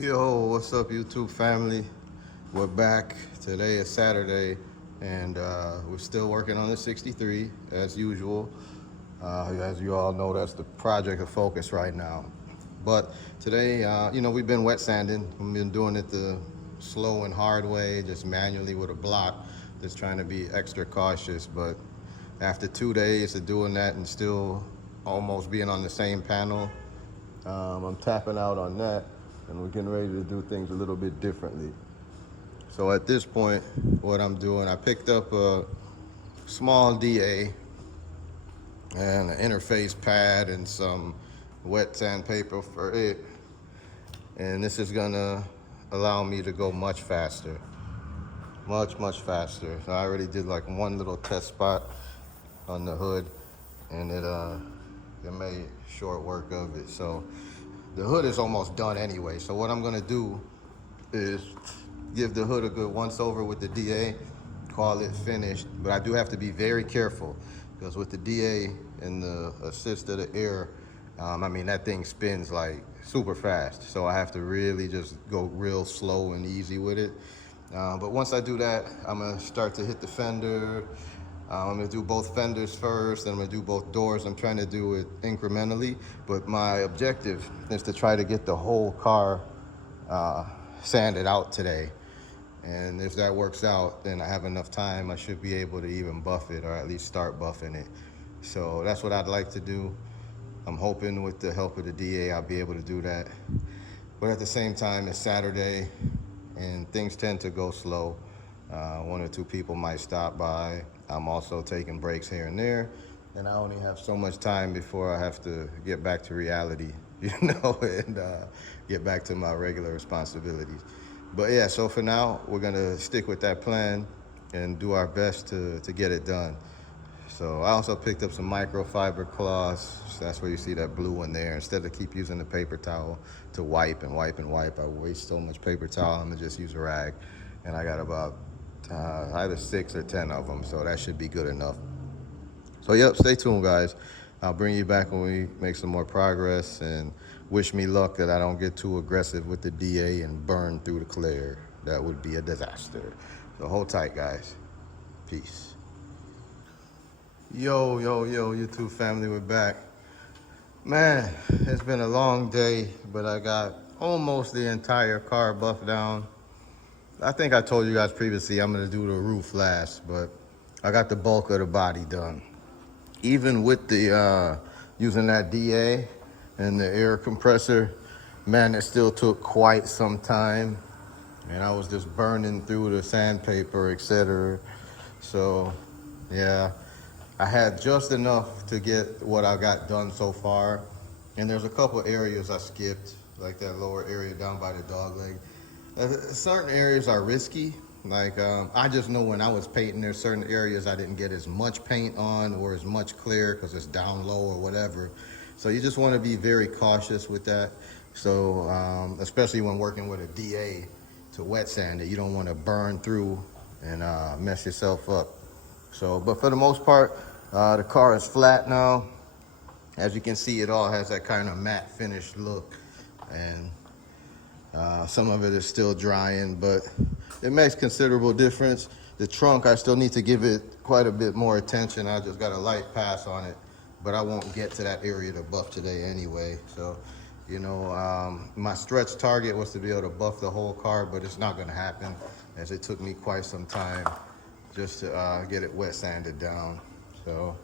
Yo, what's up, YouTube family? We're back. Today is Saturday, and we're still working on the 63 as usual. As you all know, that's the project of focus right now. But today, we've been wet sanding. We've been doing it the slow and hard way, just manually with a block, just trying to be extra cautious. But after 2 days of doing that and still almost being on the same panel, I'm tapping out on that, and we're getting ready to do things a little bit differently. So at this point, what I'm doing, I picked up a small DA and an interface pad and some wet sandpaper for it. And this is gonna allow me to go much faster, much faster. So I already did like one little test spot on the hood, and it made short work of it. So the hood is almost done anyway. So what I'm gonna do is give the hood a good once over with the DA, call it finished. But I do have to be very careful because with the DA and the assist of the air, that thing spins like super fast. So I have to really just go real slow and easy with it. But once I do that, I'm gonna start to hit the fender. I'm gonna do both fenders first, and I'm gonna do both doors. I'm trying to do it incrementally, but my objective is to try to get the whole car sanded out today. And if that works out, then I have enough time. I should be able to even buff it, or at least start buffing it. So that's what I'd like to do. I'm hoping with the help of the DA, I'll be able to do that. But at the same time, it's Saturday, and things tend to go slow. One or two people might stop by. I'm also taking breaks here and there, and I only have so much time before I have to get back to reality, and get back to my regular responsibilities. But yeah, so for now, we're gonna stick with that plan and do our best to get it done. So I also picked up some microfiber cloths. That's where you see that blue one there. Instead of keep using the paper towel to wipe and wipe and wipe, I waste so much paper towel. I'm gonna just use a rag, and I got about either 6 or 10 of them, so that should be good enough. So yep, stay tuned, guys. I'll bring you back when we make some more progress, and wish me luck that I don't get too aggressive with the DA and burn through the clear. That would be a disaster. So hold tight, guys. Peace. Yo, YouTube family, we're back. Man, it's been a long day, but I got almost the entire car buffed down. I think I told you guys previously I'm gonna do the roof last, but I got the bulk of the body done. Even with the using that DA and the air compressor, man, it still took quite some time, and I was just burning through the sandpaper, etc. So yeah, I had just enough to get what I got done so far, and there's a couple areas I skipped, like that lower area down by the dog leg. Certain areas are risky. Like, I just know when I was painting, there's certain areas I didn't get as much paint on or as much clear because it's down low or whatever. So you just want to be very cautious with that. So, especially when working with a DA to wet sand it, you don't want to burn through and mess yourself up. So, but for the most part, the car is flat now. As you can see, it all has that kind of matte finished look, and some of it is still drying, but it makes considerable difference. The trunk, I still need to give it quite a bit more attention. I just got a light pass on it, but I won't get to that area to buff today anyway. So, my stretch target was to be able to buff the whole car, but it's not gonna happen, as it took me quite some time just to get it wet sanded down. So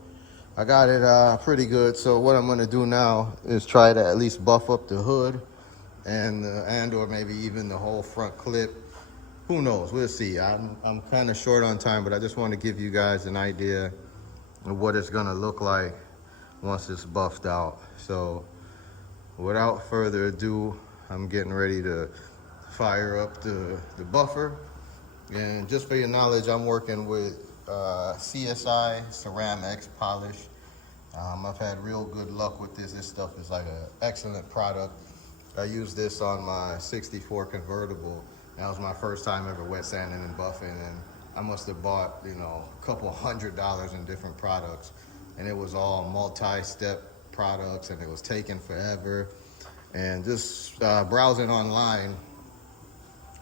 I got it pretty good. So what I'm gonna do now is try to at least buff up the hood and or maybe even the whole front clip. Who knows? We'll see. I'm kind of short on time, but I just want to give you guys an idea of what it's gonna look like once it's buffed out. So without further ado, I'm getting ready to fire up the buffer. And just for your knowledge, I'm working with CSI Ceramics polish. I've had real good luck with this. This stuff is like an excellent product. I used this on my 64 convertible. That was my first time ever wet sanding and buffing, and I must have bought, a couple $100 in different products, and it was all multi-step products, and it was taking forever. And just browsing online,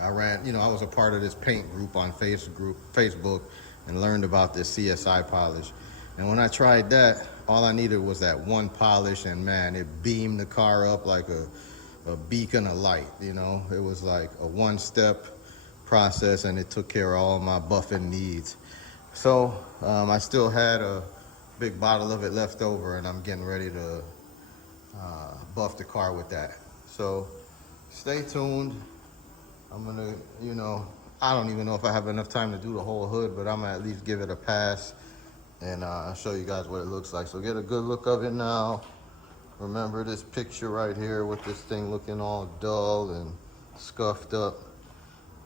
I ran, I was a part of this paint group on Facebook and learned about this CSI polish. And when I tried that, all I needed was that one polish, and man, it beamed the car up like a beacon of light. It was like a one-step process, and it took care of all my buffing needs. So I still had a big bottle of it left over, and I'm getting ready to buff the car with that. So stay tuned. I'm gonna, I don't even know if I have enough time to do the whole hood, but I'm gonna at least give it a pass and show you guys what it looks like. So get a good look of it now. Remember this picture right here with this thing looking all dull and scuffed up.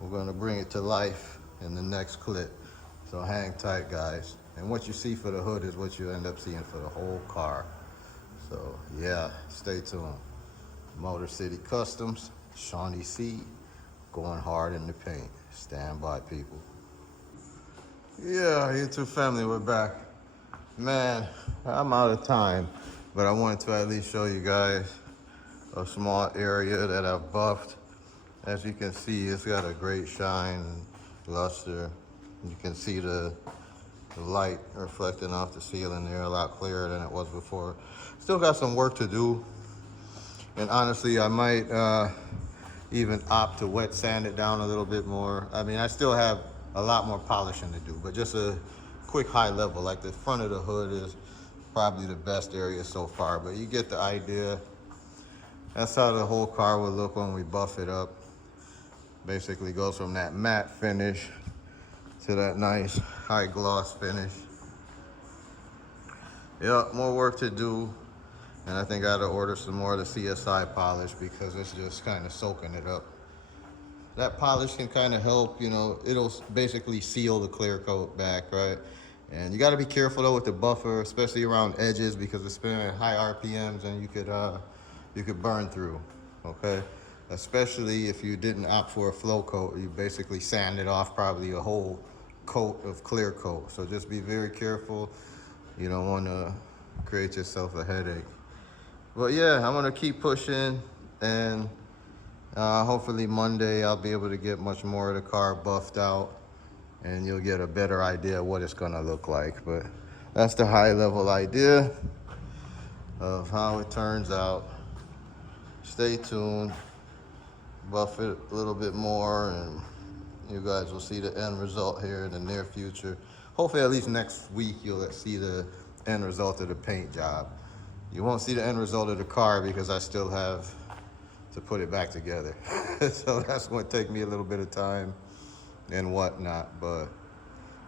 We're gonna bring it to life in the next clip. So hang tight, guys. And what you see for the hood is what you end up seeing for the whole car. So yeah, stay tuned. Motor City Customs, Shawnee C, going hard in the paint. Stand by, people. Yeah, YouTube family, we're back. Man, I'm out of time, but I wanted to at least show you guys a small area that I've buffed. As you can see, it's got a great shine and luster. You can see the light reflecting off the ceiling there a lot clearer than it was before. Still got some work to do, and honestly, I might even opt to wet sand it down a little bit more. I mean, I still have a lot more polishing to do, but just a quick high level, like the front of the hood is probably the best area so far, but you get the idea. That's how the whole car will look when we buff it up. Basically goes from that matte finish to that nice high gloss finish. Yep, more work to do. And I think I gotta order some more of the CSI polish because it's just kind of soaking it up. That polish can kind of help, it'll basically seal the clear coat back, right? And you gotta be careful though with the buffer, especially around edges, because it's spinning at high RPMs and you could burn through, okay? Especially if you didn't opt for a flow coat, you basically sanded off probably a whole coat of clear coat. So just be very careful. You don't wanna create yourself a headache. But yeah, I'm gonna keep pushing, and hopefully Monday I'll be able to get much more of the car buffed out and you'll get a better idea of what it's gonna look like. But that's the high level idea of how it turns out. Stay tuned, buff it a little bit more, and you guys will see the end result here in the near future. Hopefully at least next week you'll see the end result of the paint job. You won't see the end result of the car because I still have to put it back together. So that's going to take me a little bit of time and whatnot. But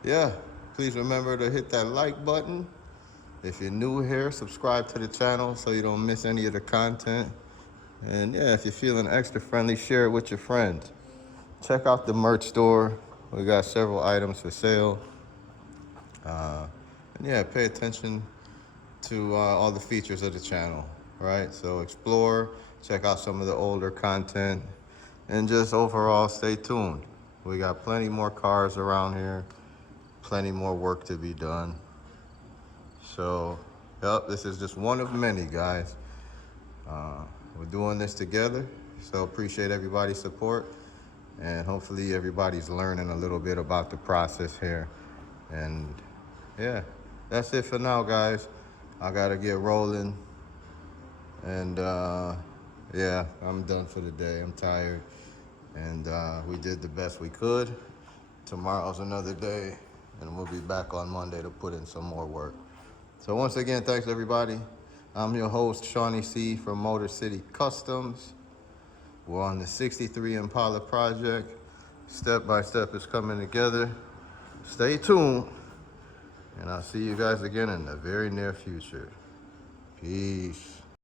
yeah, please remember to hit that like button. If you're new here, subscribe to the channel so you don't miss any of the content. And yeah, if you're feeling extra friendly, share it with your friends. Check out the merch store. We got several items for sale. And yeah, pay attention to all the features of the channel, right? So explore, check out some of the older content, and just overall stay tuned. We got plenty more cars around here, plenty more work to be done. So, yep, this is just one of many, guys. We're doing this together, so appreciate everybody's support, and hopefully everybody's learning a little bit about the process here. And yeah, that's it for now, guys. I gotta get rolling, and yeah, I'm done for the day. I'm tired, and we did the best we could. Tomorrow's another day, and we'll be back on Monday to put in some more work. So once again, thanks everybody. I'm your host, Shawnee C from Motor City Customs. We're on the 63 Impala project. Step by step is coming together. Stay tuned. And I'll see you guys again in the very near future. Peace.